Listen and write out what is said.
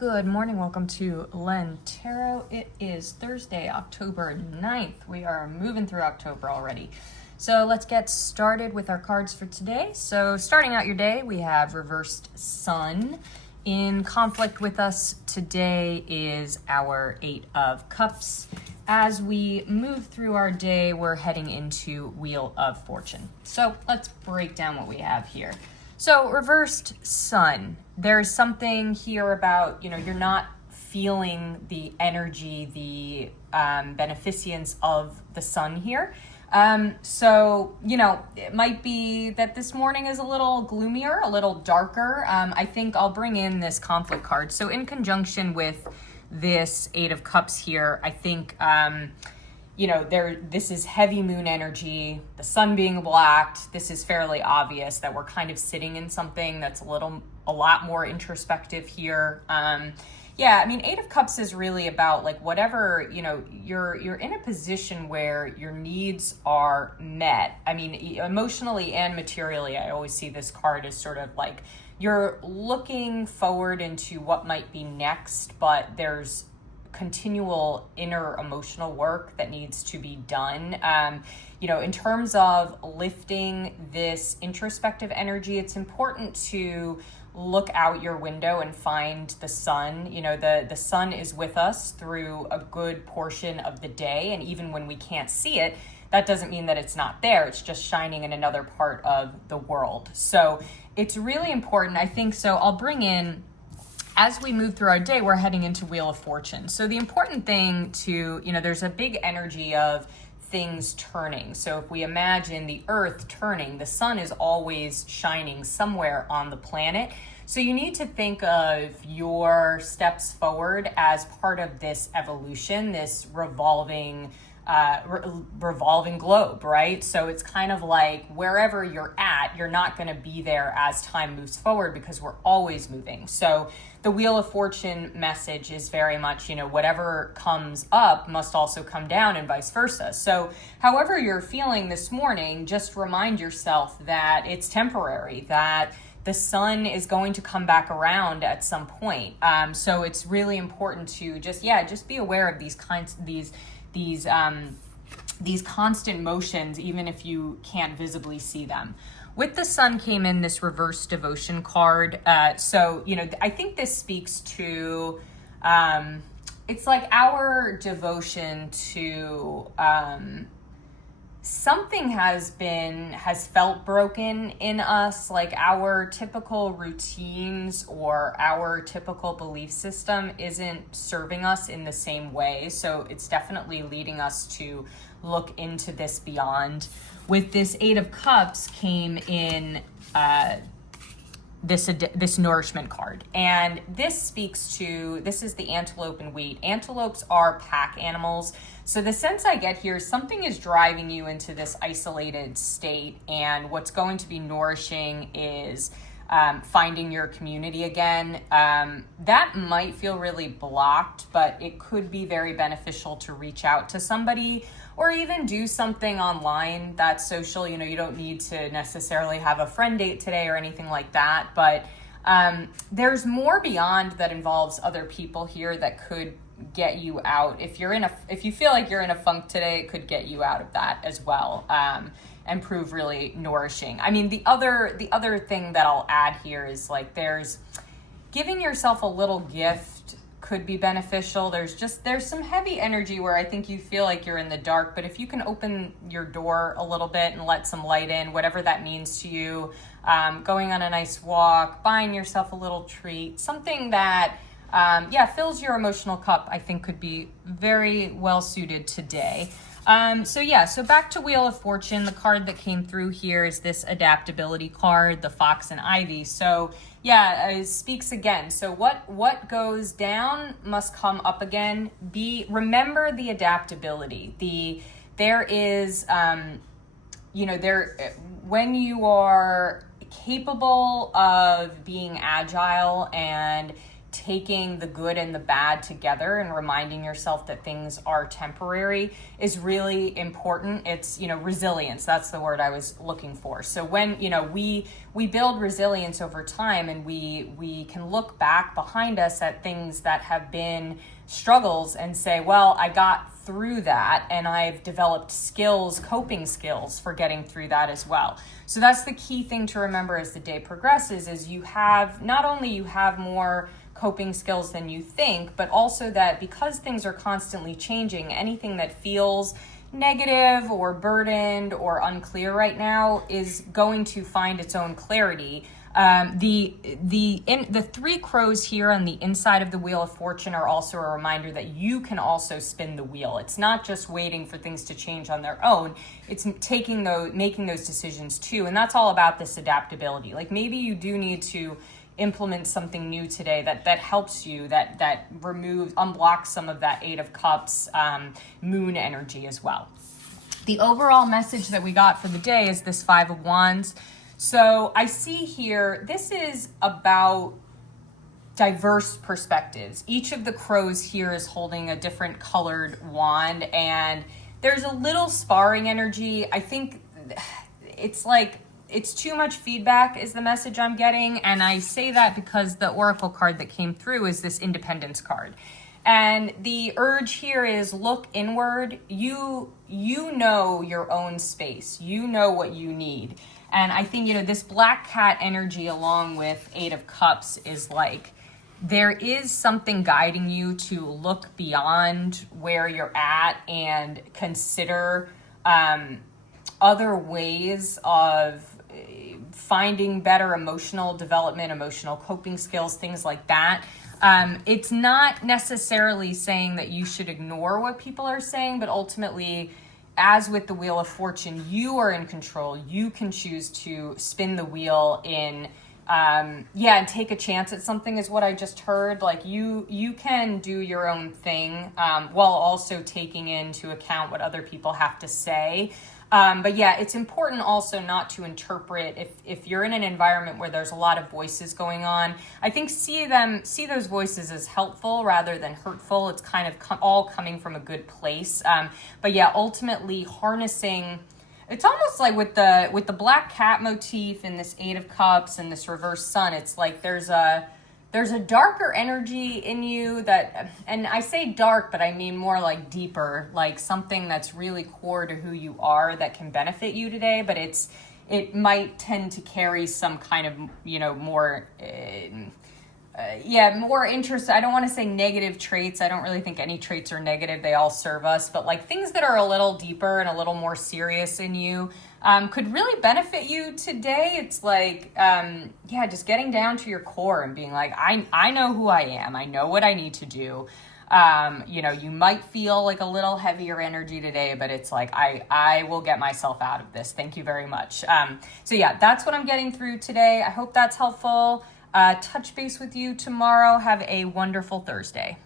Good morning, welcome to Len Tarot. It is Thursday, October 9th. We are moving through October already. So let's get started with our cards for today. So starting out your day, we have Reversed Sun. In conflict with us today is our Eight of Cups. As we move through our day, we're heading into Wheel of Fortune. So let's break down what we have here. So Reversed Sun, there's something here about, you're not feeling the energy, the beneficence of the sun here. So, it might be that this morning is a little gloomier, a little darker. I think I'll bring in this conflict card. So in conjunction with this Eight of Cups here, I think, this is heavy moon energy, the sun being blacked. This is fairly obvious that we're kind of sitting in something that's a lot more introspective here. Eight of Cups is really about like whatever, you're in a position where your needs are met. I mean, emotionally and materially, I always see this card as sort of like you're looking forward into what might be next, but there's continual inner emotional work that needs to be done. In terms of lifting this introspective energy, it's important to look out your window and find the sun. The sun is with us through a good portion of the day, and even when we can't see it, that doesn't mean that it's not there. It's just shining in another part of the world. So it's really important, I think. So I'll bring in, as we move through our day, we're heading into Wheel of Fortune. So the important thing to, there's a big energy of things turning. So if we imagine the earth turning, the sun is always shining somewhere on the planet. So you need to think of your steps forward as part of this evolution, this revolving globe, right? So it's kind of like wherever you're at, you're not going to be there as time moves forward because we're always moving. So the Wheel of Fortune message is very much, whatever comes up must also come down and vice versa. So however you're feeling this morning, just remind yourself that it's temporary, that the sun is going to come back around at some point. So it's really important to just be aware of these constant motions, even if you can't visibly see them. With the sun came in this reverse devotion card. I think this speaks to, it's like our devotion to, something has felt broken in us, like our typical routines or our typical belief system isn't serving us in the same way. So it's definitely leading us to look into this beyond. With this Eight of Cups came in this nourishment card, and this is the antelope and wheat. Antelopes are pack animals. So the sense I get here is something is driving you into this isolated state, and what's going to be nourishing is finding your community again. That might feel really blocked, but it could be very beneficial to reach out to somebody or even do something online that's social. You don't need to necessarily have a friend date today or anything like that, but there's more beyond that involves other people here that could get you out. If you feel like you're in a funk today, it could get you out of that as well, and prove really nourishing. I mean, the other thing that I'll add here is like there's giving yourself a little gift could be beneficial. There's some heavy energy where I think you feel like you're in the dark, but if you can open your door a little bit and let some light in, whatever that means to you, going on a nice walk, buying yourself a little treat, something that fills your emotional cup, I think could be very well suited today. So back to Wheel of Fortune. The card that came through here is this adaptability card, the Fox and Ivy. So it speaks again. So what goes down must come up again. Remember the adaptability. There is, when you are capable of being agile and taking the good and the bad together and reminding yourself that things are temporary is really important. It's, resilience. That's the word I was looking for. So when, we build resilience over time, and we can look back behind us at things that have been struggles and say, well, I got through that and I've developed coping skills for getting through that as well. So that's the key thing to remember as the day progresses, is not only you have more coping skills than you think, but also that because things are constantly changing, anything that feels negative or burdened or unclear right now is going to find its own clarity. The three crows here on the inside of the Wheel of Fortune are also a reminder that you can also spin the wheel. It's not just waiting for things to change on their own. It's making those decisions too. And that's all about this adaptability. Like maybe you do need to implement something new today that helps you, that unblocks some of that Eight of Cups, moon energy as well. The overall message that we got for the day is this Five of Wands. So I see here, this is about diverse perspectives. Each of the crows here is holding a different colored wand, and there's a little sparring energy. I think it's too much feedback is the message I'm getting. And I say that because the oracle card that came through is this Independence card. And the urge here is look inward. You know your own space. You know what you need. And I think, this black cat energy along with Eight of Cups is like, there is something guiding you to look beyond where you're at and consider other ways of finding better emotional development, emotional coping skills, things like that. It's not necessarily saying that you should ignore what people are saying, but ultimately, as with the Wheel of Fortune, you are in control. You can choose to spin the wheel and take a chance at something is what I just heard. Like you can do your own thing while also taking into account what other people have to say. But yeah, it's important also not to interpret if you're in an environment where there's a lot of voices going on. I think see those voices as helpful rather than hurtful. It's kind of all coming from a good place. But yeah, ultimately harnessing. It's almost like with the black cat motif and this Eight of Cups and this reverse sun. It's like there's a darker energy in you that, and I say dark, but I mean more like deeper, like something that's really core to who you are that can benefit you today, but it might tend to carry some kind of, more, more interest. I don't want to say negative traits. I don't really think any traits are negative. They all serve us, but like things that are a little deeper and a little more serious in you could really benefit you today. It's like, just getting down to your core and being like, I know who I am. I know what I need to do. You might feel like a little heavier energy today, but it's like, I will get myself out of this. Thank you very much. That's what I'm getting through today. I hope that's helpful. Touch base with you tomorrow. Have a wonderful Thursday.